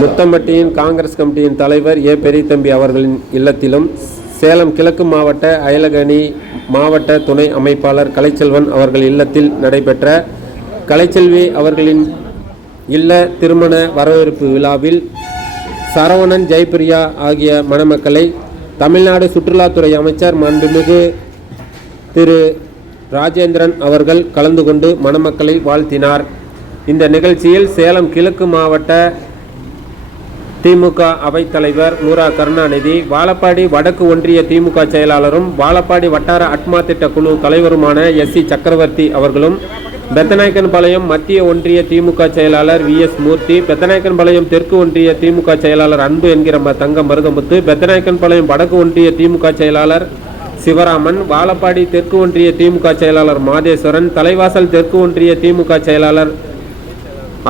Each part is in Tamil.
முத்தம்பட்டியின் காங்கிரஸ் கமிட்டியின் தலைவர் ஏ பெரியதம்பி அவர்களின் இல்லத்திலும், சேலம் கிழக்கு மாவட்ட அயலகணி மாவட்ட துணை அமைப்பாளர் கலைச்செல்வன் அவர்கள் இல்லத்தில் நடைபெற்ற கலைச்செல்வி அவர்களின் இல்ல திருமண வரவேற்பு விழாவில் சரவணன், ஜெயபிரியா ஆகிய மணமக்களை தமிழ்நாடு சுற்றுலாத்துறை அமைச்சர் மாண்புமிகு திரு ராஜேந்திரன் அவர்கள் கலந்து கொண்டு மணமக்களை வாழ்த்தினார். இந்த நிகழ்ச்சியில் சேலம் கிழக்கு மாவட்ட திமுக அவைத்தலைவர் மூரா கருணாநிதி, வாழப்பாடி வடக்கு ஒன்றிய திமுக செயலாளரும் வாழப்பாடி வட்டார அட்மா திட்ட குழு தலைவருமான எஸ்.சி. சக்கரவர்த்தி அவர்களும், பெத்தநாயக்கன்பாளையம் மத்திய ஒன்றிய திமுக செயலாளர் வி.எஸ். மூர்த்தி, பெத்தநாயக்கன்பாளையம் தெற்கு ஒன்றிய திமுக செயலாளர் அன்பு என்கிற தங்க மருதமுத்து, பெத்தநாயக்கன்பாளையம் வடக்கு ஒன்றிய திமுக செயலாளர் சிவராமன், வாழப்பாடி தெற்கு ஒன்றிய திமுக செயலாளர் மாதேஸ்வரன், தலைவாசல் தெற்கு ஒன்றிய திமுக செயலாளர்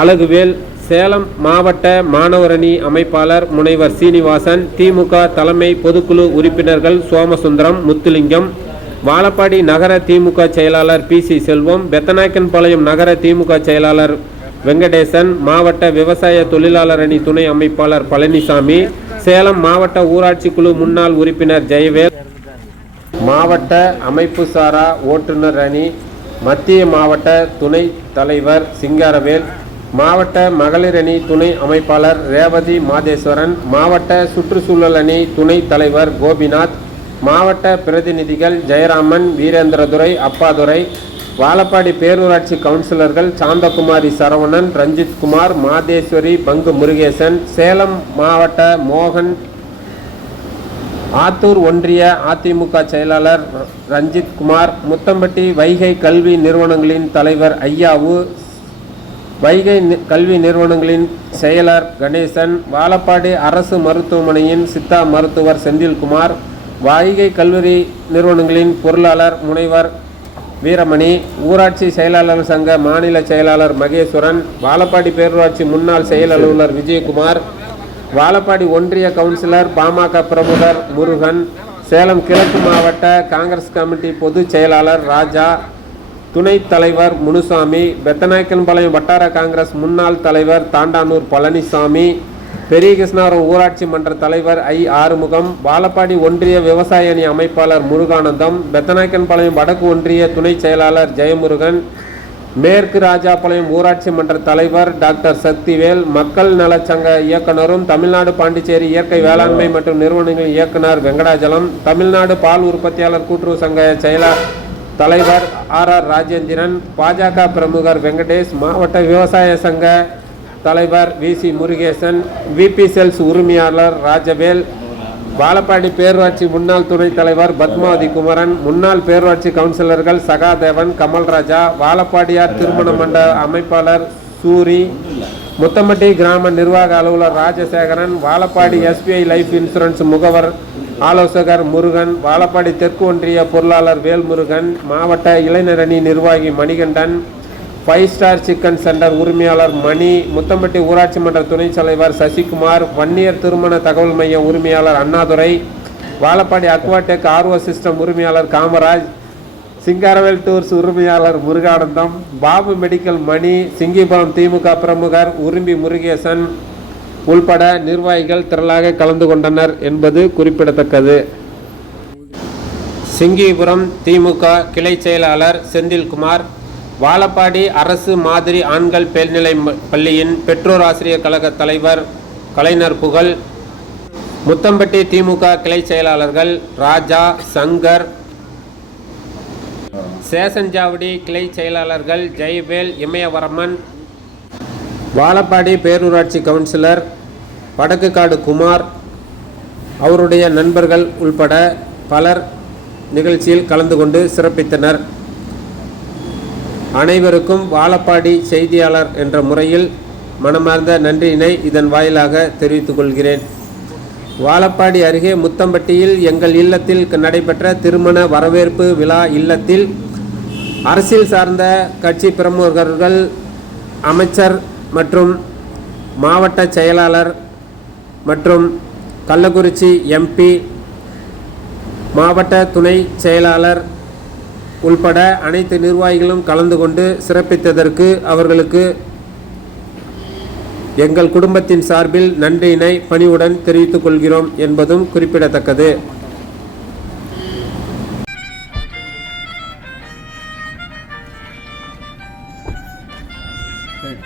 அழகுவேல், சேலம் மாவட்ட மாணவரணி அமைப்பாளர் முனைவர் சீனிவாசன், திமுக தலைமை பொதுக்குழு உறுப்பினர்கள் சோமசுந்தரம், முத்துலிங்கம், வாழப்பாடி நகர திமுக செயலாளர் பி.சி. செல்வம், பெத்தநாயக்கன்பாளையம் நகர திமுக செயலாளர் வெங்கடேசன், மாவட்ட விவசாய தொழிலாளர் அணி துணை அமைப்பாளர் பழனிசாமி, சேலம் மாவட்ட ஊராட்சி குழு முன்னாள் உறுப்பினர் ஜெயவேல், மாவட்ட அமைப்பு சாரா ஓட்டுநர் அணி மத்திய மாவட்ட துணை தலைவர் சிங்காரவேல், மாவட்ட மகளிர் அணி துணை அமைப்பாளர் ரேவதி மாதேஸ்வரன், மாவட்ட சுற்றுச்சூழல் அணி துணை தலைவர் கோபிநாத், மாவட்ட பிரதிநிதிகள் ஜெயராமன், வீரேந்திரதுரை, அப்பாதுரை, வாழப்பாடி பேரூராட்சி கவுன்சிலர்கள் சாந்தகுமாரி, சரவணன், ரஞ்சித்குமார், மாதேஸ்வரி, பங்கு முருகேசன், சேலம் மாவட்ட மோகன், ஆத்தூர் ஒன்றிய அதிமுக செயலாளர் ரஞ்சித்குமார், முத்தம்பட்டி வைகை கல்வி நிறுவனங்களின் தலைவர் ஐயாவு, வைகை கல்வி நிறுவனங்களின் செயலர் கணேசன், வாழப்பாடி அரசு மருத்துவமனையின் சித்தா மருத்துவர் செந்தில்குமார், வைகை கல்வி நிறுவனங்களின் பொருளாளர் முனைவர் வீரமணி, ஊராட்சி செயலாளர் சங்க மாநில செயலாளர் மகேஸ்வரன், வாழப்பாடி பேரூராட்சி முன்னாள் செயல் அலுவலர் விஜயகுமார், வாழப்பாடி ஒன்றிய கவுன்சிலர் பாமக பிரமுகர் முருகன், சேலம் கிழக்கு மாவட்ட காங்கிரஸ் கமிட்டி பொதுச் செயலாளர் ராஜா, துணைத் தலைவர் முனுசாமி, பெத்தநாயக்கன்பாளையம் வட்டார காங்கிரஸ் முன்னாள் தலைவர் தாண்டானூர் பழனிசாமி, பெரிய கிருஷ்ணாபுரம் ஊராட்சி மன்ற தலைவர் ஆறுமுகம், வாழப்பாடி ஒன்றிய விவசாய அணி அமைப்பாளர் முருகானந்தம், பெத்தநாயக்கன்பாளையம் வடக்கு ஒன்றிய துணை செயலாளர் ஜெயமுருகன், மேற்கு ராஜாபாளையம் ஊராட்சி மன்ற தலைவர் டாக்டர் சக்திவேல், மக்கள் நலச்சங்க இயக்குனரும் தமிழ்நாடு பாண்டிச்சேரி இயற்கை வேளாண்மை மற்றும் நிறுவனங்களின் இயக்குனர் வெங்கடாஜலம், தமிழ்நாடு பால் உற்பத்தியாளர் கூட்டுறவு சங்க தலைவர் ஆர். ராஜேந்திரன், பாஜக பிரமுகர் வெங்கடேஷ், மாவட்ட விவசாய சங்க தலைவர் வி.சி. முருகேசன், விபி செல்ஸ் உரிமையாளர் ராஜவேல், வாழப்பாடி பேரூராட்சி முன்னாள் துணைத் தலைவர் பத்மாவதி குமரன், முன்னாள் பேரூராட்சி கவுன்சிலர்கள் சகாதேவன், கமல்ராஜா, வாழப்பாடியார் திருமண மண்டல அமைப்பாளர் சூரி, முத்தம்பட்டி கிராம நிர்வாக அலுவலர் Rajasekaran, Vazhapadi SBI life insurance முகவர் ஆலோசகர் முருகன், வாழப்பாடி தெற்கு ஒன்றிய பொருளாளர் வேல்முருகன், மாவட்ட இளைஞரணி நிர்வாகி மணிகண்டன், 5 ஸ்டார் சிக்கன் சென்டர் உரிமையாளர் மணி, முத்தம்பட்டி ஊராட்சி மன்ற துணைத் தலைவர் சசிகுமார், வன்னியர் திருமண தகவல் மைய உரிமையாளர் Annadurai, Vazhapadi Aquatech RO system உரிமையாளர் காமராஜ், சிங்காரவேல் டூர்ஸ் உரிமையாளர் முருகானந்தம், பாபு மெடிக்கல் மணி, சிங்கிபுரம் திமுக பிரமுகர் உரும்பி முருகேசன் உள்பட நிர்வாகிகள் திரளாக கலந்து கொண்டனர் என்பது குறிப்பிடத்தக்கது. சிங்கிபுரம் திமுக கிளை செயலாளர் செந்தில்குமார், வாழப்பாடி அரசு மாதிரி ஆண்கள் மேல்நிலை பள்ளியின் பெற்றோர் ஆசிரியர் கழக தலைவர் கலைஞர் புகழ், முத்தம்பட்டி திமுக கிளை செயலாளர்கள் ராஜா, சங்கர், சேசஞ்சாவடி கிளை செயலாளர்கள் ஜெயவேல், இமயவரமன், வாழப்பாடி பேரூராட்சி கவுன்சிலர் வடக்குக்காடு குமார், அவருடைய நண்பர்கள் உள்பட பலர் நிகழ்ச்சியில் கலந்து கொண்டு சிறப்பித்தனர். அனைவருக்கும் வாழப்பாடி செய்தியாளர் என்ற முறையில் மனமார்ந்த நன்றியினை இதன் வாயிலாக தெரிவித்துக் கொள்கிறேன். வாழப்பாடி அருகே முத்தம்பட்டியில் எங்கள் இல்லத்தில் நடைபெற்ற திருமண வரவேற்பு விழா இல்லத்தில் அரசியல் சார்ந்த கட்சி பிரமுகர்கள், அமைச்சர் மற்றும் மாவட்ட செயலாளர் மற்றும் கள்ளக்குறிச்சி எம்பி, மாவட்ட துணை செயலாளர் உள்பட அனைத்து நிர்வாகிகளும் கலந்து கொண்டு சிறப்பித்ததற்கு அவர்களுக்கு எங்கள் குடும்பத்தின் சார்பில் நன்றியினை பணிவுடன் தெரிவித்துக் கொள்கிறோம் என்பதும் குறிப்பிடத்தக்கது. சரி.